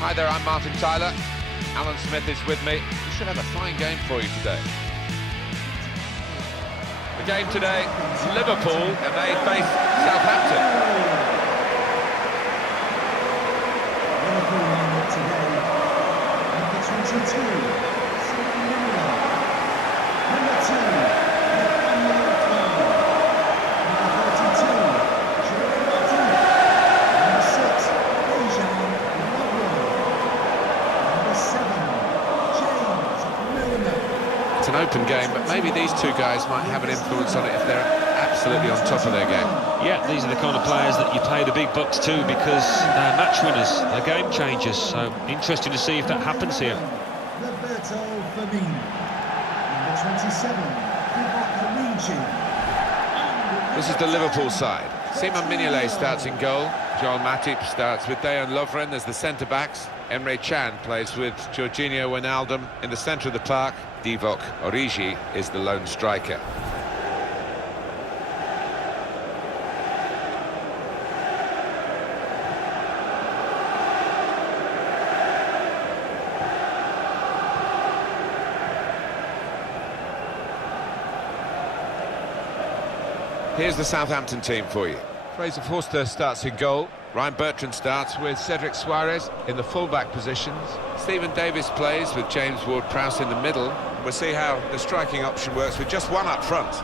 Hi there, I'm Martin Tyler. Alan Smith is with me. We should have a fine game for you today. The game today, Liverpool, and they face Southampton. Liverpool lineup today. Number 22, number 2, Number 32, Number 6, Number 7, James. It's an open game, but maybe these two guys might have an influence on it if they're absolutely on top of their game. Yeah, these are the kind of players that you pay the big bucks to because they're match winners, they're game changers. So interesting to see if that happens here. Roberto Firmino. Number 27, This is the Liverpool side. Simon Mignolet starts in goal. Joel Matip starts with Dejan Lovren as the centre-backs. Emre Can plays with Jorginho Wijnaldum in the centre of the park. Divock Origi is the lone striker. Here's the Southampton team for you. Fraser Forster starts in goal. Ryan Bertrand starts with Cedric Suarez in the full-back positions. Stephen Davis plays with James Ward-Prowse in the middle. We'll see how the striking option works with just one up front.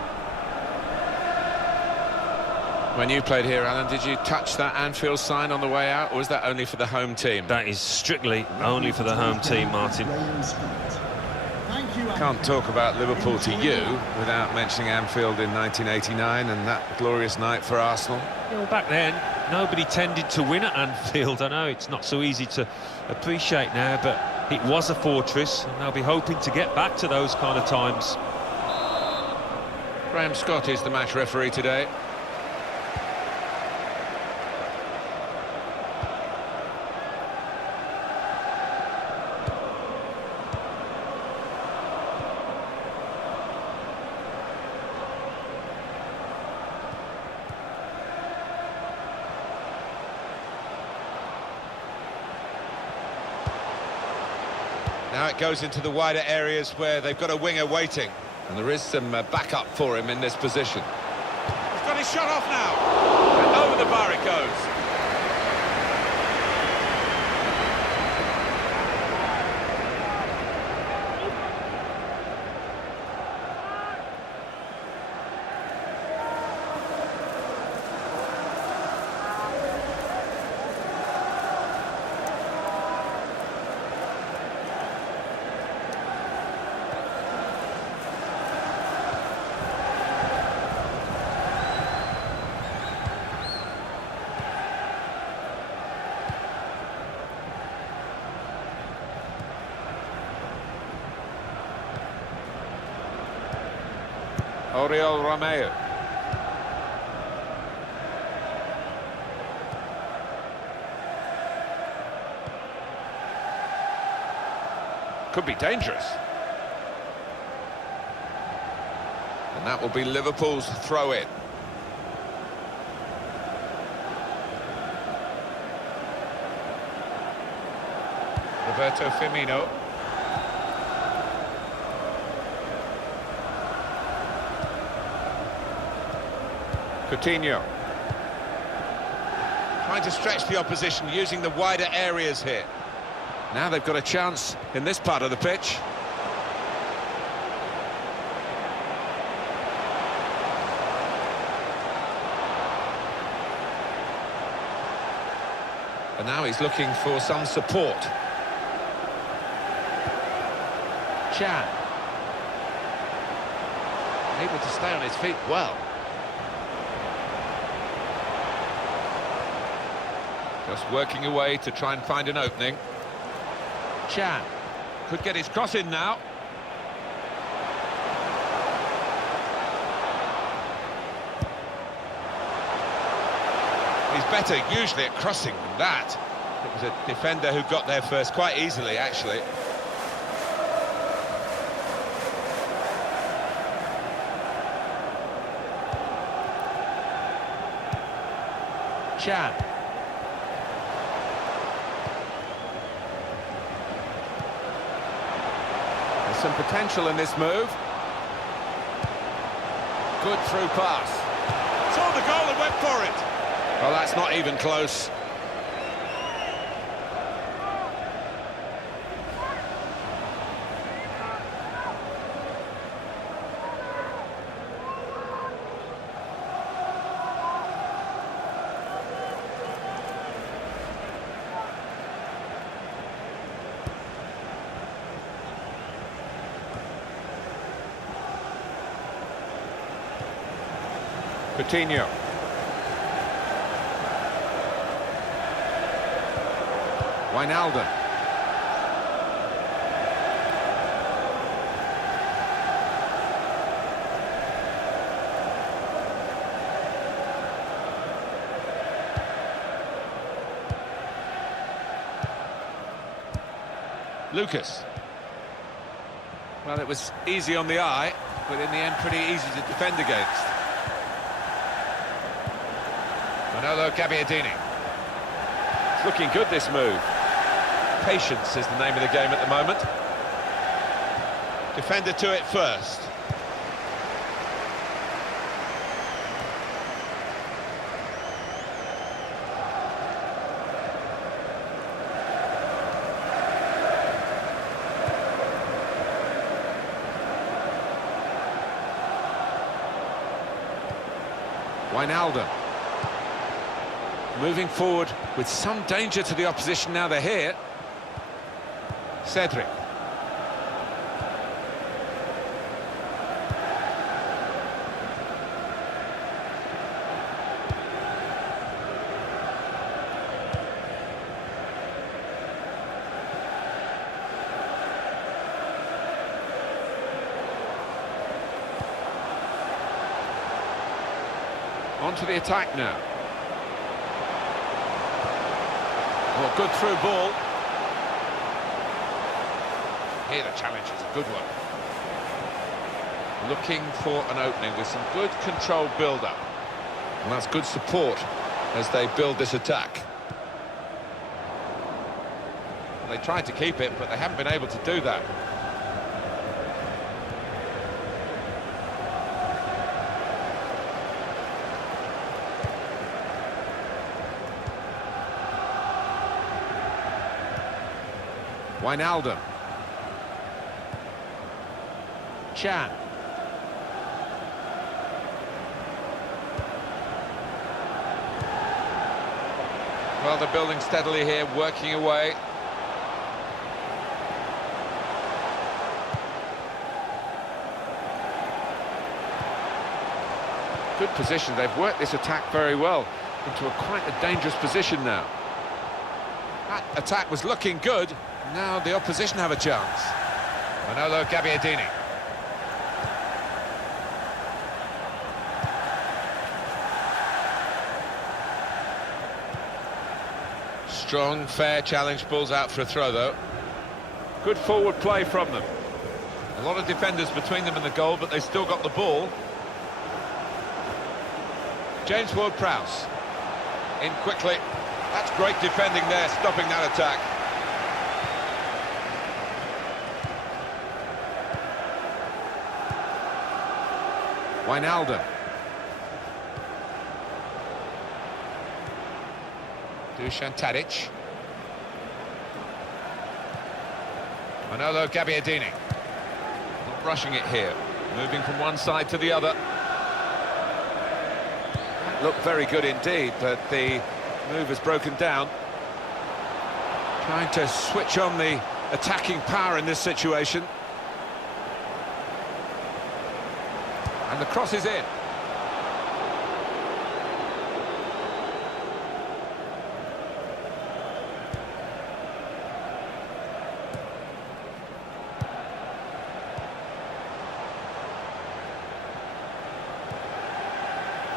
When you played here, Alan, did you touch that Anfield sign on the way out, or was that only for the home team? That is strictly only for the home team, Martin. Can't talk about Liverpool to you without mentioning Anfield in 1989 and that glorious night for Arsenal. You know, back then, nobody tended to win at Anfield. I know it's not so easy to appreciate now, but it was a fortress, and they'll be hoping to get back to those kind of times. Graham Scott is the match referee today. Now it goes into the wider areas where they've got a winger waiting. And there is some backup for him in this position. He's got his shot off now. And over the bar it goes. Oriol Romeo. Could be dangerous. And that will be Liverpool's throw-in. Roberto Firmino. Coutinho. Trying to stretch the opposition using the wider areas here. Now they've got a chance in this part of the pitch. And now he's looking for some support. Can. Able to stay on his feet well. Just working away to try and find an opening. Can could get his cross in now. He's better usually at crossing than that. It was a defender who got there first quite easily, actually. Can. some potential in this move. Good through pass. Saw the goal and went for it. Well, that's not even close. Coutinho. Wijnaldum. Lucas. Well, it was easy on the eye, but in the end pretty easy to defend against. Manolo Gabbiadini. It's looking good, this move. Patience is the name of the game at the moment. Defender to it first. Wijnaldum. Moving forward with some danger to the opposition now they're here. Cedric. On to the attack now. Oh, good through ball. Here the challenge is a good one. Looking for an opening with some good controlled build-up. And that's good support as they build this attack. They tried to keep it, but they haven't been able to do that. Wijnaldum. Chan. Well, they're building steadily here, working away. Good position. They've worked this attack very well into quite a dangerous position now. That attack was looking good. Now the opposition have a chance. Manolo Gabbiadini. Strong, fair challenge, balls out for a throw though. Good forward play from them. A lot of defenders between them and the goal, but they still got the ball. James Ward-Prowse. In quickly. That's great defending there, stopping that attack. Wijnaldum. Dusan Tadic. Manolo Gabbiadini. Not rushing it here. Moving from one side to the other. Looked very good indeed, but the move has broken down. Trying to switch on the attacking power in this situation. And the cross is in.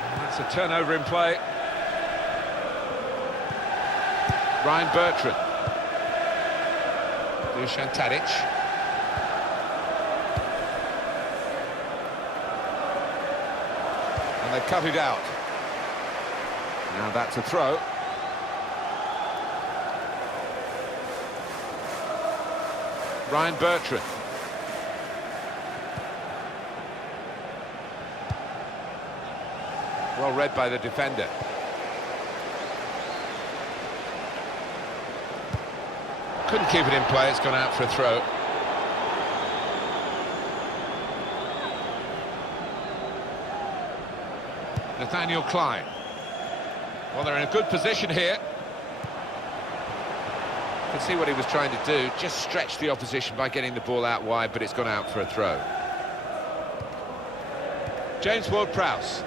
And that's a turnover in play. Ryan Bertrand. Dusan Tadic. And they cut it out. Now that's a throw. Ryan Bertrand. Well read by the defender. Couldn't keep it in play, it's gone out for a throw. Nathaniel Klein. Well, they're in a good position here. You can see what he was trying to do, just stretch the opposition by getting the ball out wide, but it's gone out for a throw. James Ward-Prowse.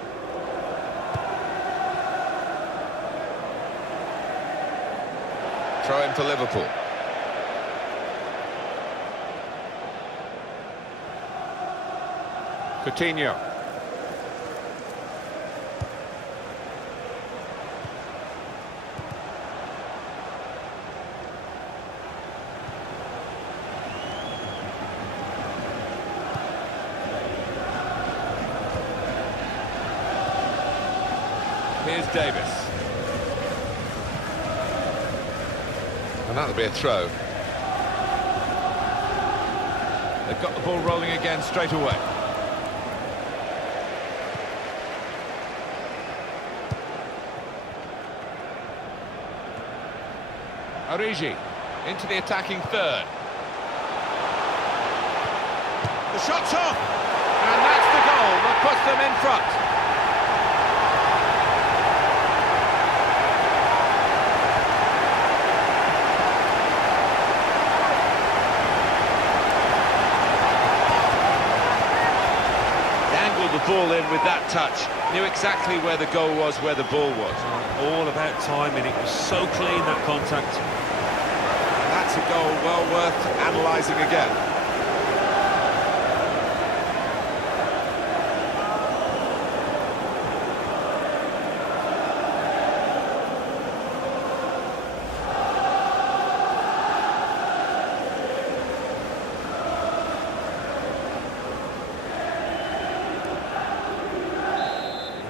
Throw in for Liverpool. Coutinho. Here's Davis. And that'll be a throw. They've got the ball rolling again straight away. Origi into the attacking third. The shot's on! And that's the goal that puts them in front. The ball in with that touch, knew exactly where the goal was, where the ball was. All about timing, it was so clean, that contact. That's a goal well worth analysing again.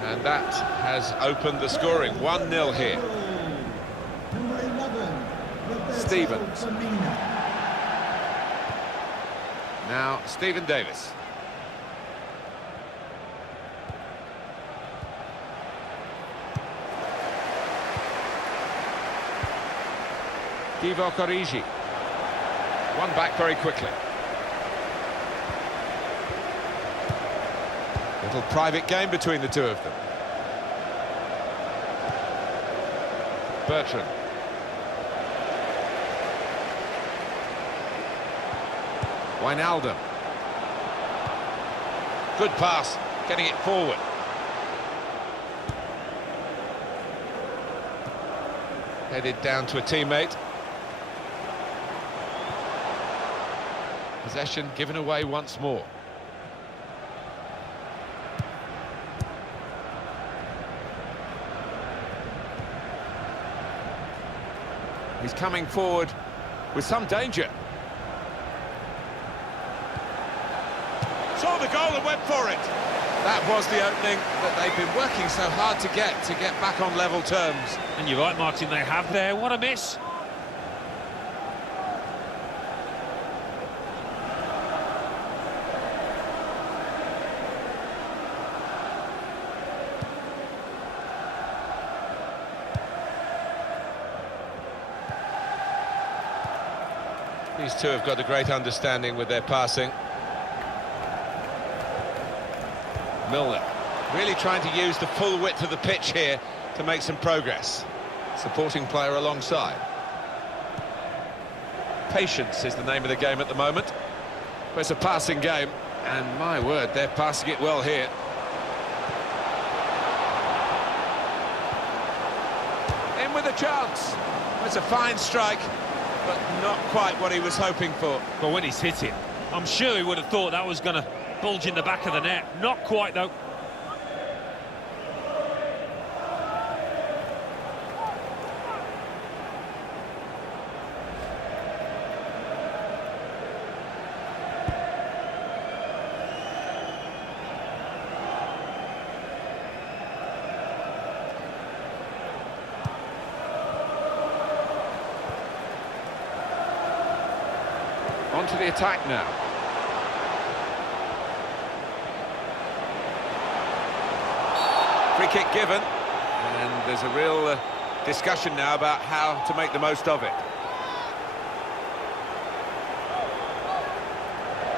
And that has opened the scoring. 1-0 here. Number 11, Roberto Stevens. Firmino. Now, Stephen Davis. Divock Origi. One back very quickly. Little private game between the two of them. Bertrand. Wijnaldum. Good pass, getting it forward. Headed down to a teammate. Possession given away once more. He's coming forward with some danger. Saw the goal and went for it. That was the opening that they've been working so hard to get back on level terms. And you're right, Martin, they have there. What a miss. These two have got a great understanding with their passing. Milner really trying to use the full width of the pitch here to make some progress. Supporting player alongside. Patience is the name of the game at the moment. But it's a passing game, and my word, they're passing it well here. In with a chance. It's a fine strike, but not quite what he was hoping for. But when he's hit it, I'm sure he would have thought that was going to bulge in the back of the net. Not quite, though. On to the attack now. Free kick given, and there's a real discussion now about how to make the most of it.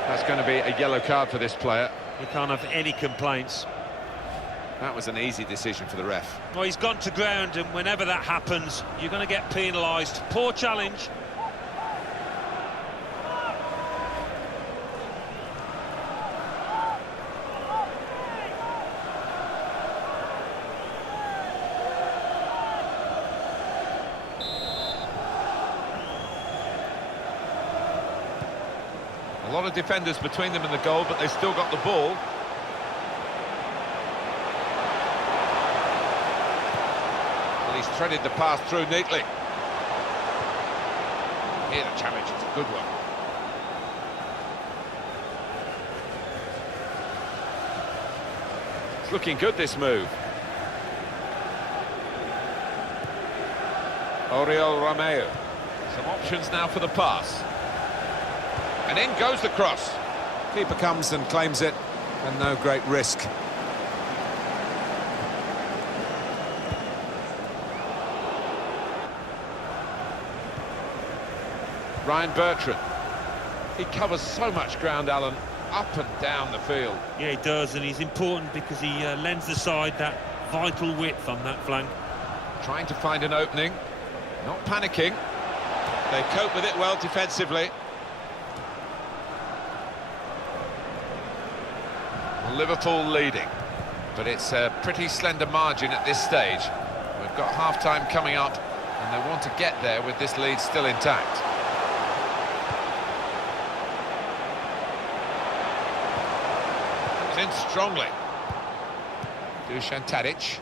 That's going to be a yellow card for this player. He can't have any complaints. That was an easy decision for the ref. Well, he's gone to ground, and whenever that happens, you're going to get penalised. Poor challenge. A lot of defenders between them and the goal, but they've still got the ball. Well, he's threaded the pass through neatly. Here the challenge is a good one. It's looking good, this move. Oriol Romeu. Some options now for the pass. And in goes the cross. Keeper comes and claims it, and no great risk. Ryan Bertrand. He covers so much ground, Alan, up and down the field. Yeah, he does, and he's important because he lends the side that vital width on that flank. Trying to find an opening, not panicking. They cope with it well defensively. Liverpool leading, but it's a pretty slender margin at this stage. We've got half-time coming up, and they want to get there with this lead still intact. Comes in strongly. Dusan Tadic.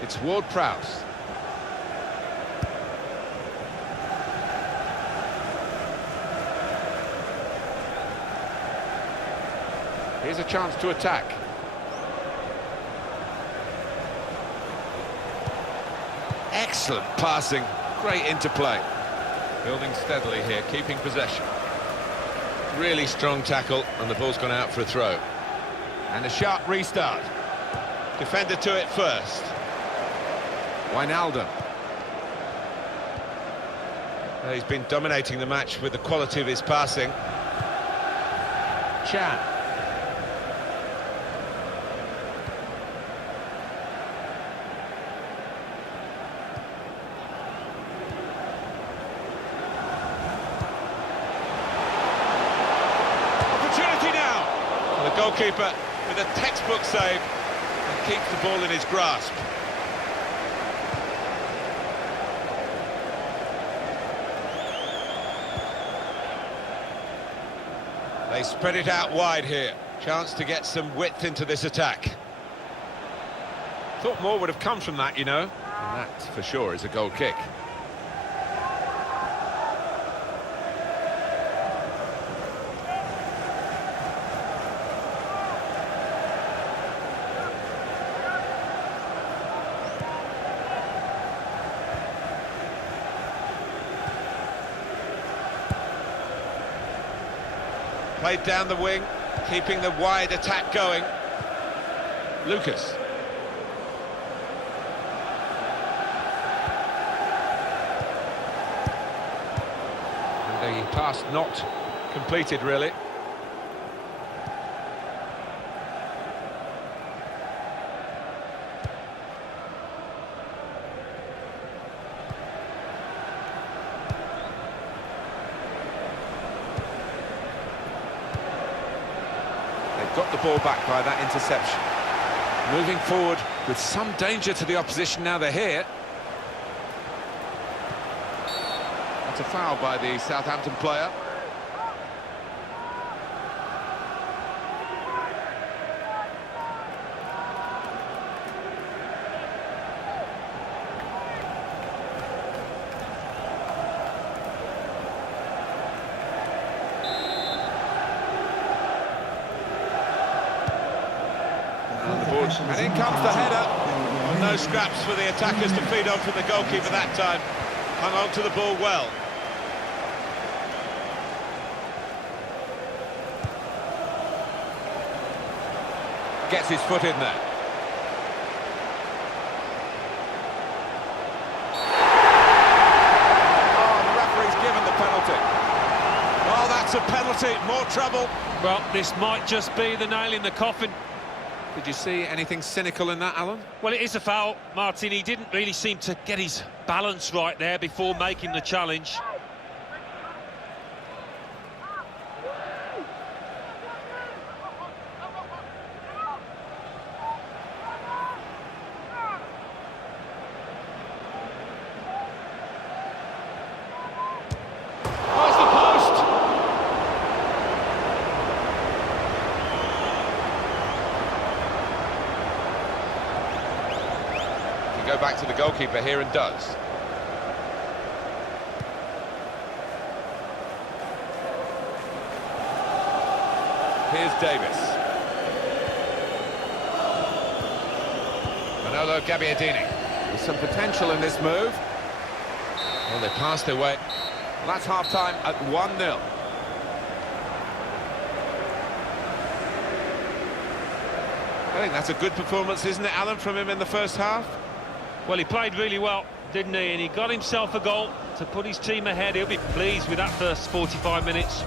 It's Ward-Prowse. Here's a chance to attack. Excellent passing, great interplay. Building steadily here, keeping possession. Really strong tackle, and the ball's gone out for a throw. And a sharp restart. Defender to it first. Wijnaldum. He's been dominating the match with the quality of his passing. Chan. Goalkeeper with a textbook save and keeps the ball in his grasp. They spread it out wide here. Chance to get some width into this attack. Thought more would have come from that, you know. And that, for sure, is a goal kick. Played down the wing, keeping the wide attack going. Lucas. And the pass not completed, really. Got the ball back by that interception. Moving forward with some danger to the opposition now they're here. That's a foul by the Southampton player. And in comes the header. Well, no scraps for the attackers to feed on from the goalkeeper that time. Hung on to the ball well. gets his foot in there. Oh, the referee's given the penalty. Oh, that's a penalty, more trouble. Well, this might just be the nail in the coffin. Did you see anything cynical in that, Alan? Well, it is a foul, Martin. He didn't really seem to get his balance right there before making the challenge. Go back to the goalkeeper here and does. Here's Davis. Manolo Gabbiadini. There's some potential in this move. Well, they passed their way. Well, that's half-time at 1-0. I think that's a good performance, isn't it, Alan, from him in the first half? Well, he played really well, didn't he? And he got himself a goal to put his team ahead. He'll be pleased with that first 45 minutes.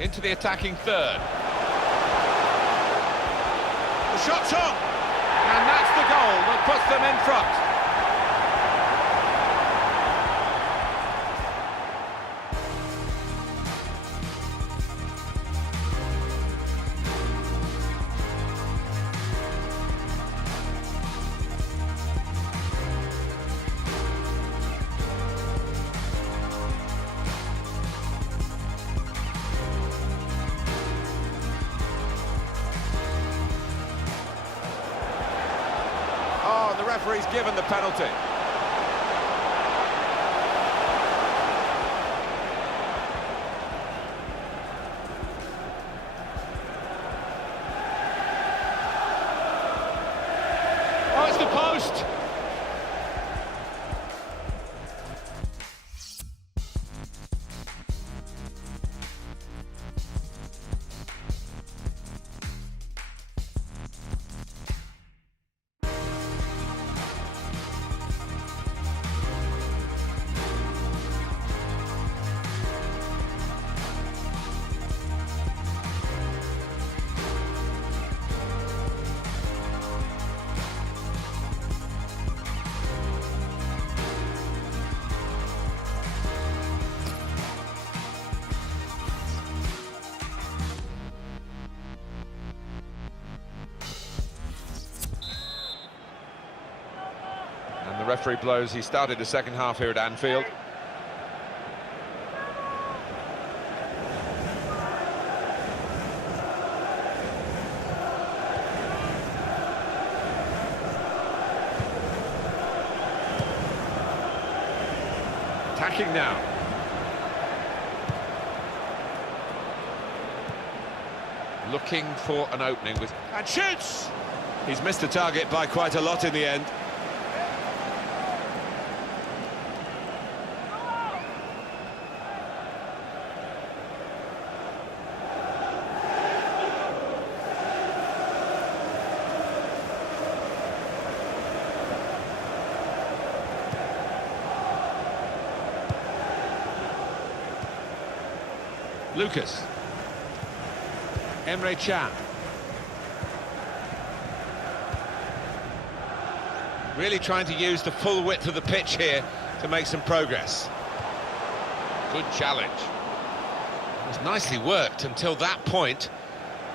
Into the attacking third. The shot's on! And that's the goal that puts them in front. Oh, the referee's given the penalty. Oh, it's the post. And the referee blows. He started the second half here at Anfield. Attacking now. Looking for an opening and shoots! He's missed the target by quite a lot in the end. Lucas. Emre Can. Really trying to use the full width of the pitch here to make some progress. Good challenge. It was nicely worked until that point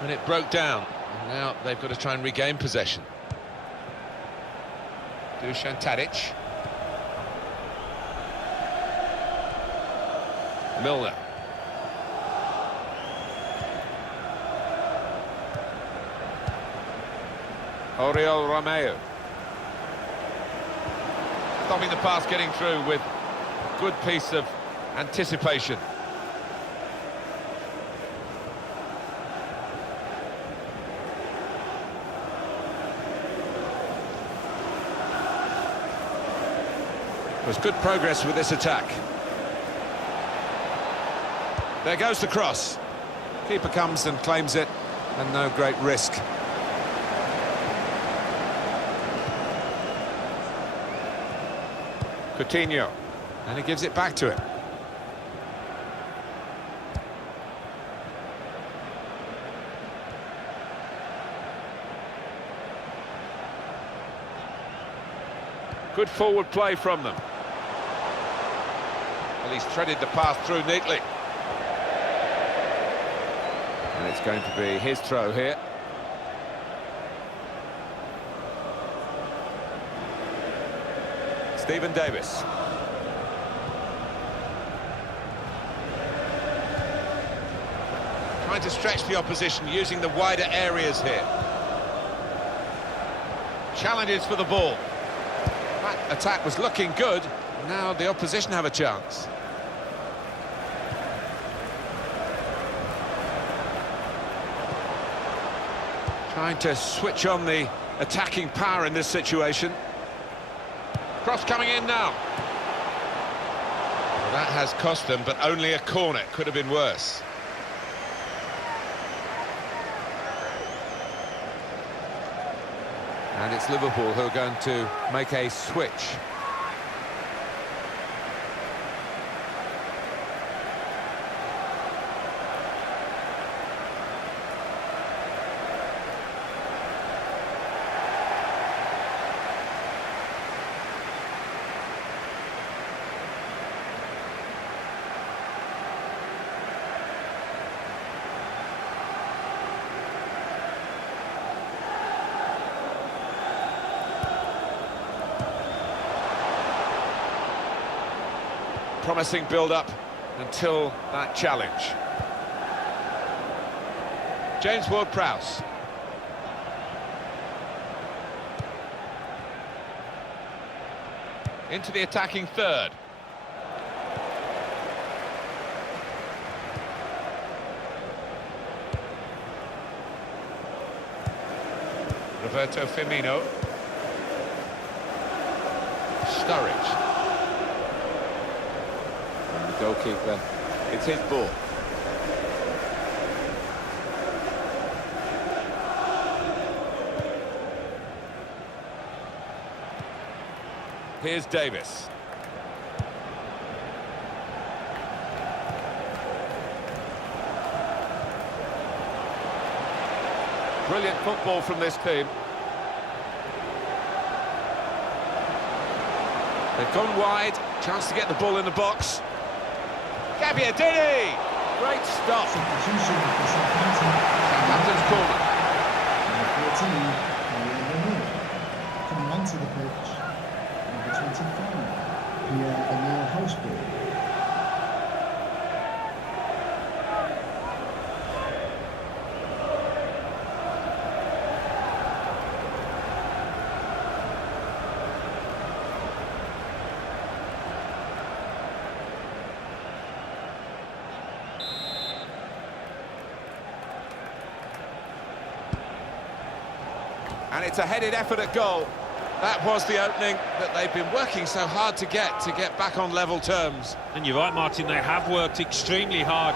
when it broke down. And now they've got to try and regain possession. Dusan Tadic. Milner. Oriol Romeu. Stopping the pass getting through with a good piece of anticipation. There's good progress with this attack. There goes the cross. Keeper comes and claims it, and no great risk. Coutinho, and he gives it back to him. Good forward play from them. Well, he's threaded the pass through neatly. And it's going to be his throw here. Stephen Davis. Trying to stretch the opposition using the wider areas here. Challenges for the ball. That attack was looking good. Now the opposition have a chance. Trying to switch on the attacking power in this situation. Cross coming in now. Well, that has cost them, but only a corner. Could have been worse. And it's Liverpool who are going to make a switch. Promising build-up until that challenge. James Ward-Prowse. Into the attacking third. Roberto Firmino. Sturridge. Goalkeeper, it's his ball. Here's Davis. Brilliant football from this team. They've gone wide, chance to get the ball in the box. Gabbiadini! Great stop. Southampton's corner. Number 14, coming onto the pitch. Number 25, Hotspur. And it's a headed effort at goal. That was the opening that they've been working so hard to get back on level terms. And you're right, Martin, they have worked extremely hard.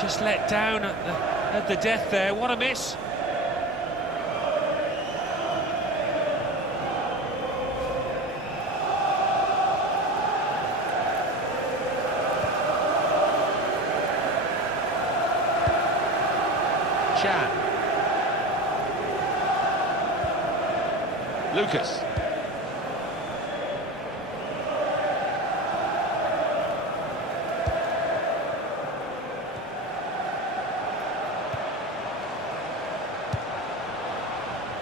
Just let down at the death there. What a miss. Chan. Lucas.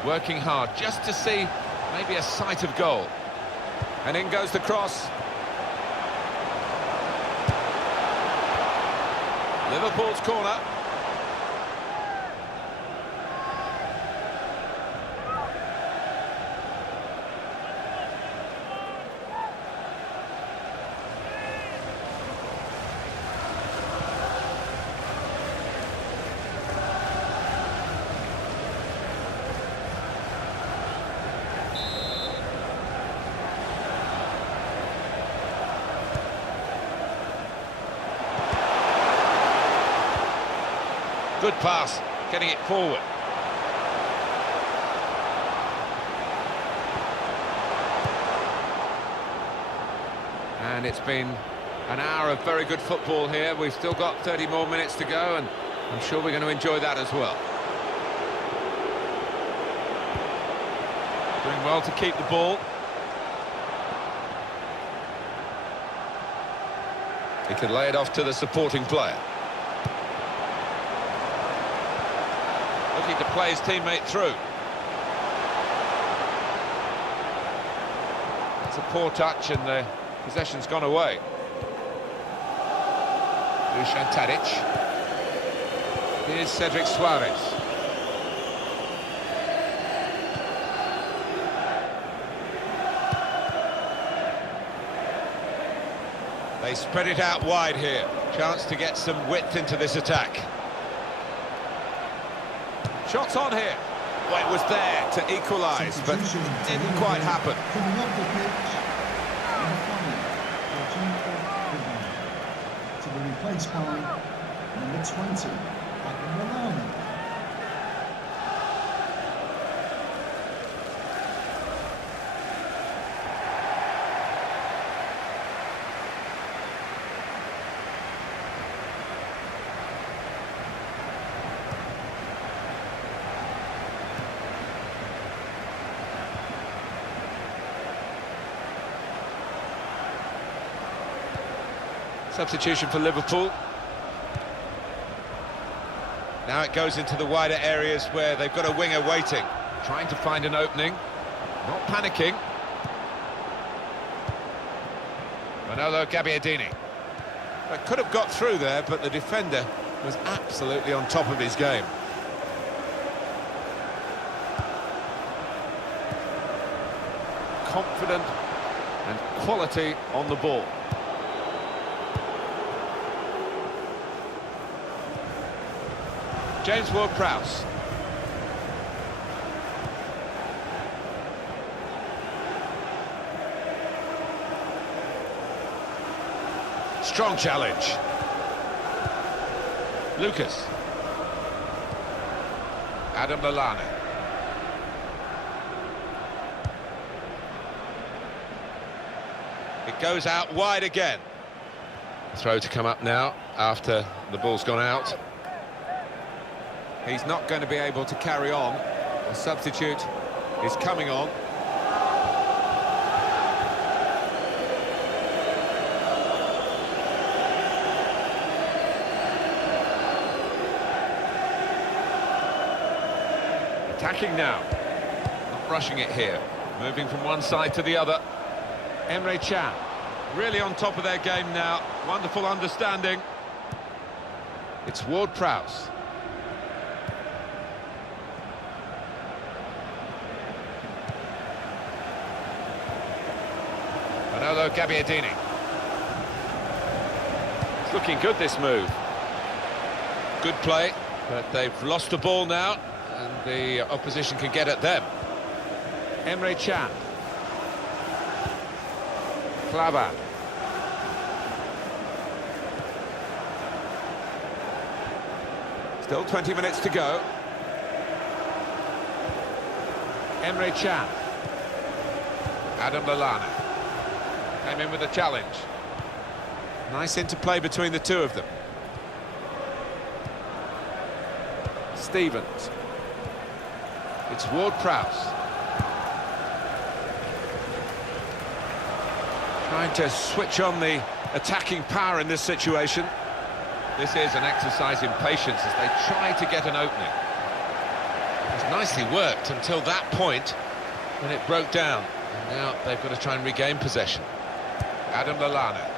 Working hard just to see maybe a sight of goal. And in goes the cross. Liverpool's corner. Good pass, getting it forward. And it's been an hour of very good football here. We've still got 30 more minutes to go, and I'm sure we're going to enjoy that as well. Doing well to keep the ball. He can lay it off to the supporting player. Looking to play his teammate through. It's a poor touch and the possession's gone away. Dusan Tadic. Here's Cedric Suarez. They spread it out wide here. Chance to get some width into this attack. Shots on here. Well, it was there to equalise, but didn't quite happen. Coming up the pitch, to be replaced by number 20, Milan. Substitution for Liverpool. Now it goes into the wider areas where they've got a winger waiting, trying to find an opening, not panicking. Manolo Gabbiadini. Well, could have got through there, but the defender was absolutely on top of his game. Confident and quality on the ball. James Ward-Prowse. Strong challenge. Lucas. Adam Lallana. It goes out wide again. Throw to come up now after the ball's gone out. He's not going to be able to carry on. A substitute is coming on. Attacking now. Not rushing it here. Moving from one side to the other. Emre Can. Really on top of their game now. Wonderful understanding. It's Ward-Prowse. Manolo Gabbiadini. It's looking good, this move. Good play, but they've lost the ball now, and the opposition can get at them. Emre Can. Klavan. Still 20 minutes to go. Emre Can. Adam Lallana. Came in with a challenge. Nice interplay between the two of them. Stevens. It's Ward-Prowse. Trying to switch on the attacking power in this situation. This is an exercise in patience as they try to get an opening. It's nicely worked until that point when it broke down. And now they've got to try and regain possession. Adam Lallana.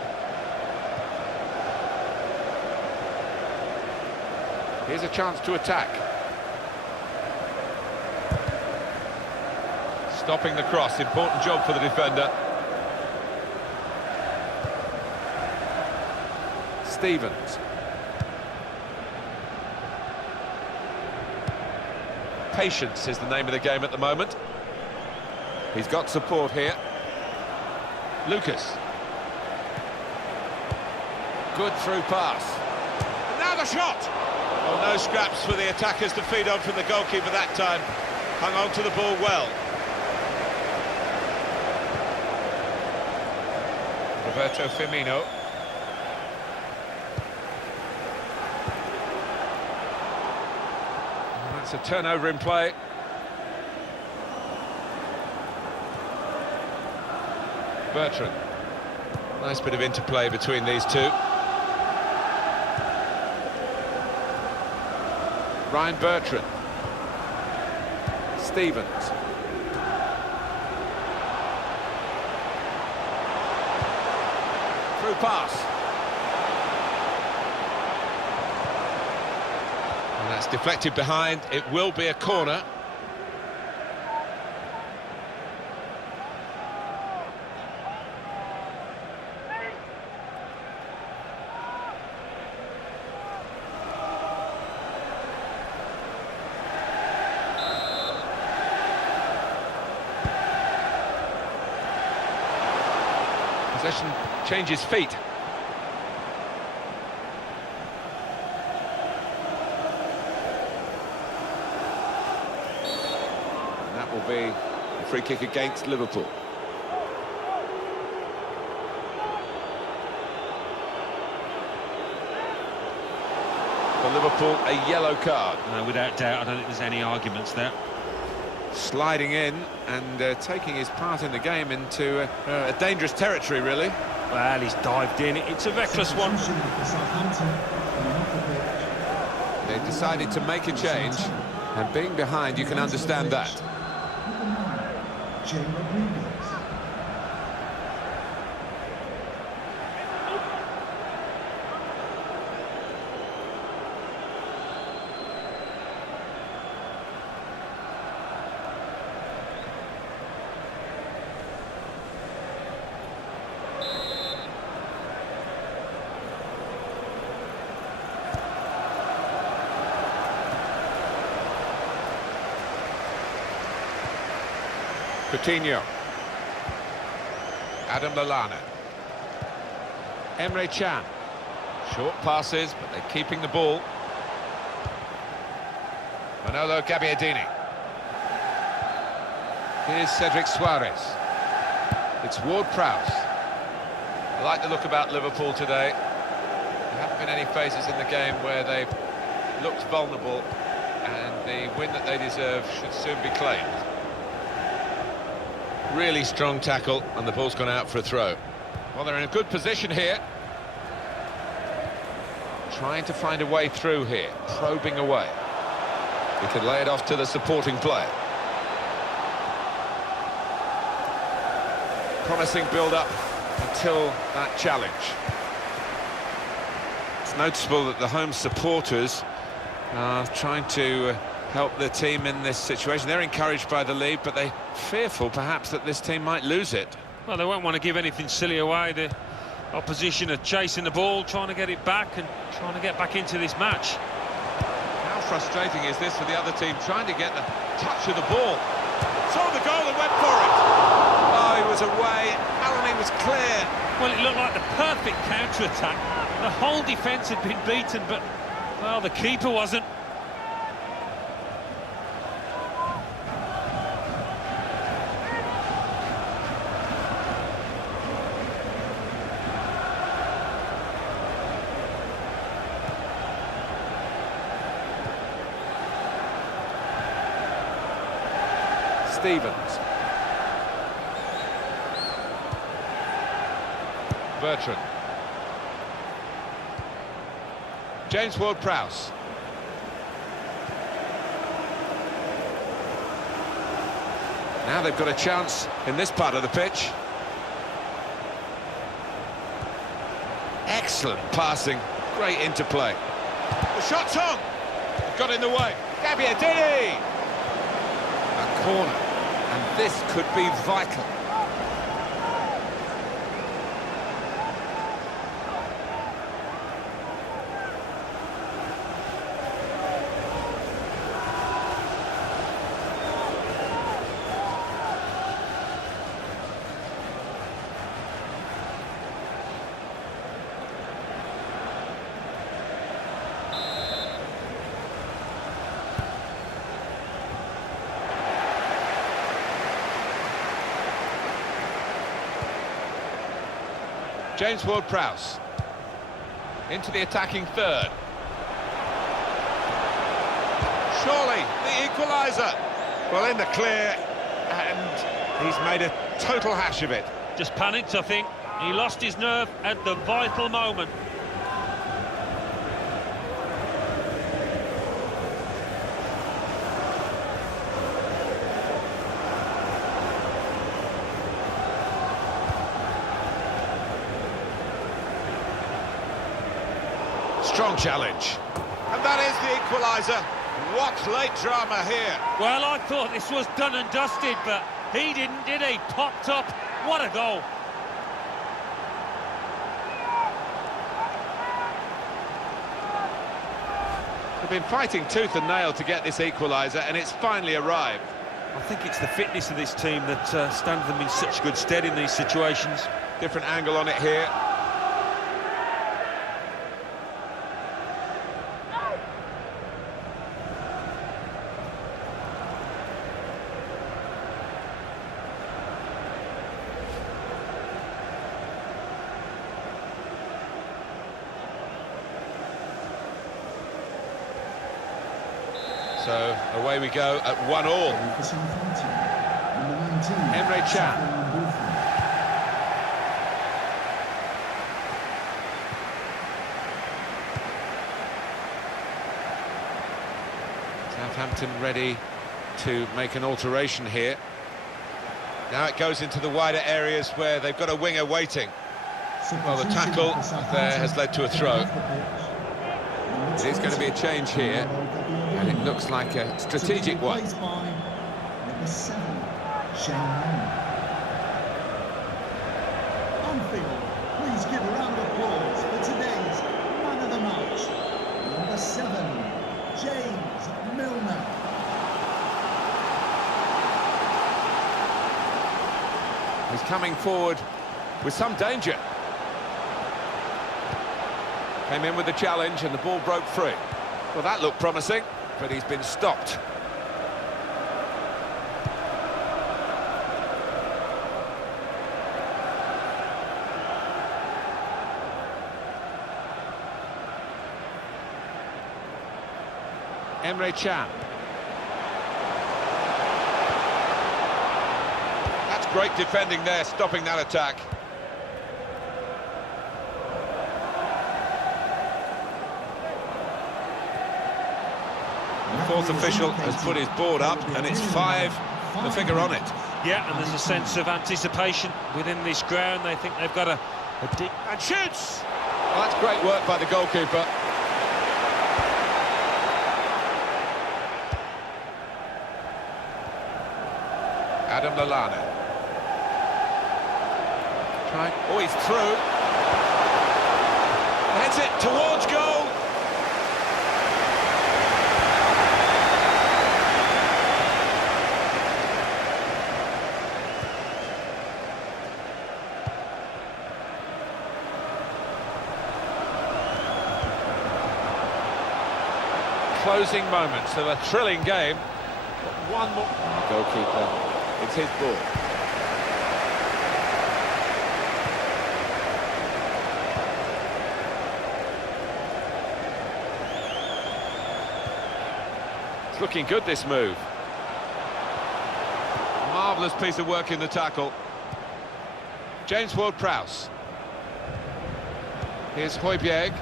Here's a chance to attack. Stopping the cross, important job for the defender. Stevens. Patience is the name of the game at the moment. He's got support here. Lucas. Good through pass. And now the shot! Well, no scraps for the attackers to feed on from the goalkeeper that time. Hung on to the ball well. Roberto Firmino. And that's a turnover in play. Bertrand. Nice bit of interplay between these two. Ryan Bertrand. Stevens. Through pass. And that's deflected behind. It will be a corner. Possession changes feet. And that will be a free kick against Liverpool. For Liverpool, a yellow card. No, without doubt, I don't think there's any arguments there. Sliding in and taking his part in the game into a dangerous territory, really. Well, he's dived in. It's a reckless one. They've decided to make a change, and being behind, you can understand that. Coutinho. Adam Lallana. Emre Can. Short passes, but they're keeping the ball. Manolo Gabbiadini. Here's Cedric Suarez. It's Ward-Prowse. I like the look about Liverpool today. There haven't been any phases in the game where they've looked vulnerable, and the win that they deserve should soon be claimed. Really strong tackle, and the ball's gone out for a throw. Well, they're in a good position here. Trying to find a way through here, probing away. He could lay it off to the supporting player. Promising build-up until that challenge. It's noticeable that the home supporters are trying to help their team in this situation. They're encouraged by the lead, but they're fearful perhaps that this team might lose it. Well, they won't want to give anything silly away. The opposition are chasing the ball, trying to get it back and trying to get back into this match. How frustrating is this for the other team, trying to get the touch of the ball? Saw the goal and went for it. Oh, he was away. Allen was clear. Well, it looked like the perfect counter-attack. The whole defence had been beaten, but, well, the keeper wasn't. Stevens. Bertrand. James Ward-Prowse. Now they've got a chance in this part of the pitch. Excellent passing, great interplay. The shot's on! Got in the way. Gabbiadini! A corner. And this could be vital. James Ward-Prowse into the attacking third. Surely the equaliser. Well, in the clear, and he's made a total hash of it. Just panicked, I think. He lost his nerve at the vital moment. Strong challenge. And that is the equaliser. What late drama here. Well, I thought this was done and dusted, but he didn't, did he? Popped up. What a goal. They've been fighting tooth and nail to get this equaliser, and it's finally arrived. I think it's the fitness of this team that stands them in such good stead in these situations. Different angle on it here. So away we go at 1-1. For Southampton, number 19. Emre Can. Southampton ready to make an alteration here. Now it goes into the wider areas where they've got a winger waiting. Well, the tackle there has led to a throw. It is going to be a change here, and it looks like a strategic one. Number 7, Anfield, please give a round of applause for today's man of the match. Number 7, James Milner. He's coming forward with some danger. Came in with the challenge and the ball broke free. Well, that looked promising, but he's been stopped. Emre Can. That's great defending there, stopping that attack. The fourth official has put his board up, and it's 5, the figure on it. Yeah, and there's a sense of anticipation within this ground. They think they've got a deep... And shoots! Well, that's great work by the goalkeeper. Adam Lallana. Oh, he's through. Heads it towards goal. Closing moments of a thrilling game. But one more. Goalkeeper, it's his ball. It's looking good, this move. Marvellous piece of work in the tackle. James Ward-Prowse. Here's Højbjerg.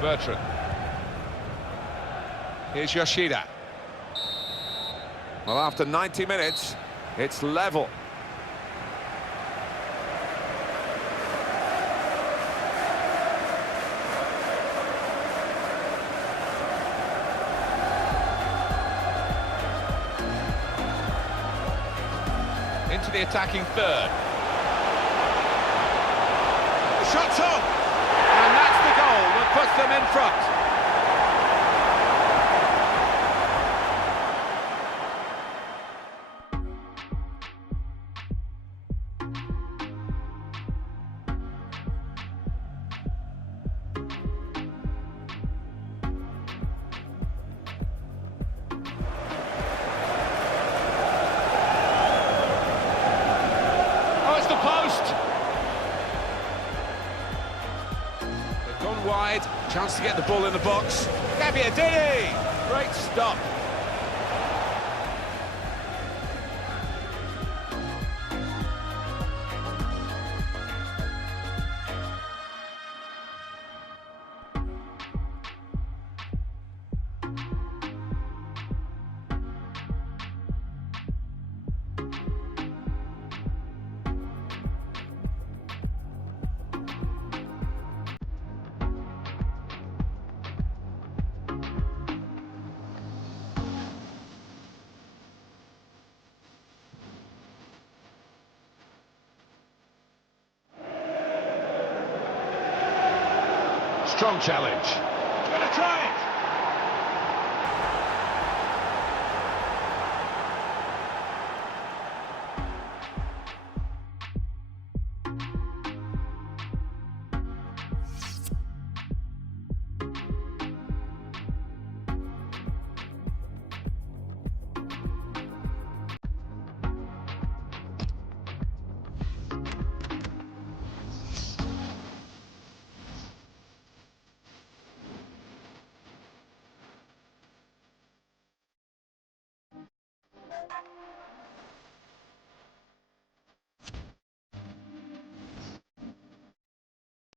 Bertrand. Here's Yoshida. Well, after 90 minutes, it's level. to the attacking third. The shot's on! And that's the goal that puts them in front. Wide, chance to get the ball in the box. Gabbiadini! Great stop. Strong challenge. Gonna try it.